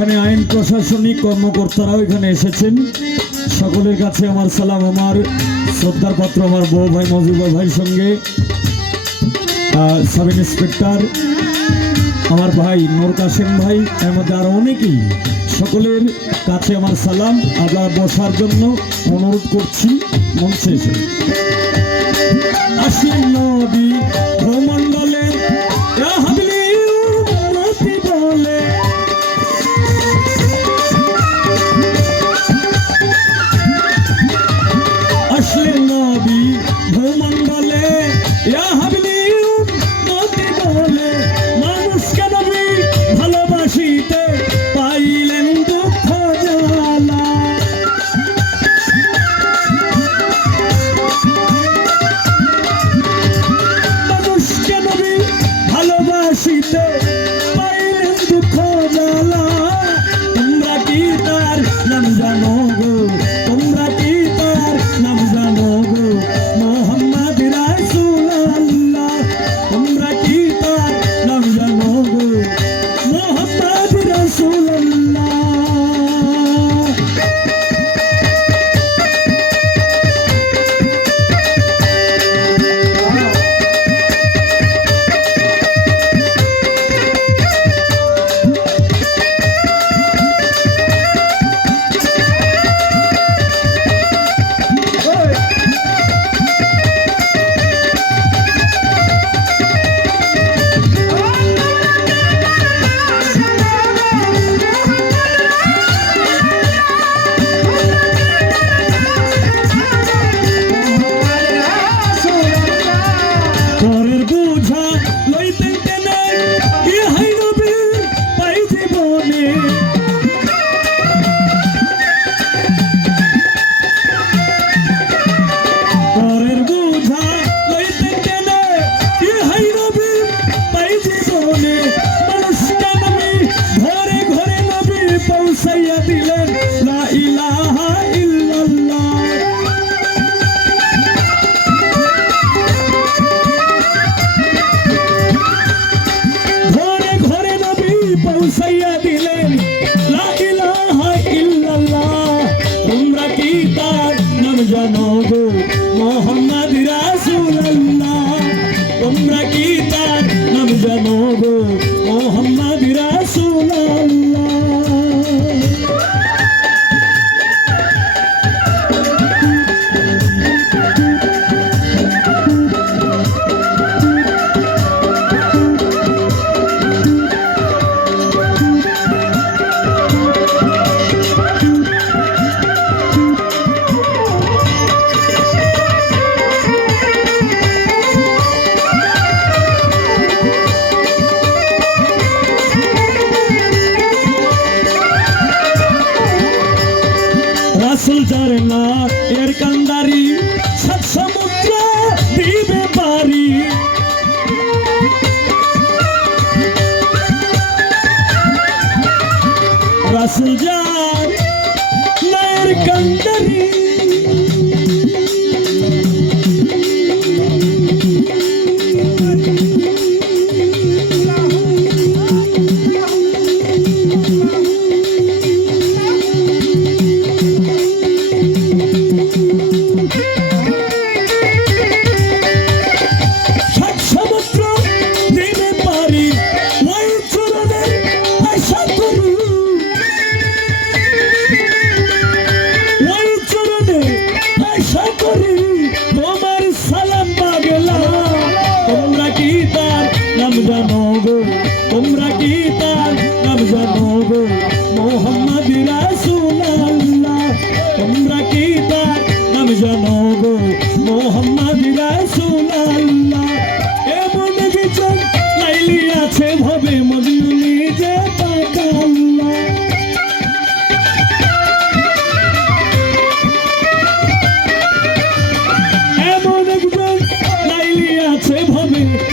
এখানে আইন প্রশাসনিক কর্মকর্তারাও এখানে এসেছেন। সকলের কাছে আমার সালাম, আমার শ্রদ্ধার পাত্র, আমার বউ ভাই, মজিবর ভাইয়ের সঙ্গে। সাব ইন্সপেক্টর, আমার ভাই নূর কাসেম ভাই, এর মধ্যে আরও অনেকেই। সকলের কাছে আমার সালাম আবার বসার জন্য অনুরোধ করছি, মঞ্চে এসে। নবী show. sombra que tá na Sneaky. Thank you.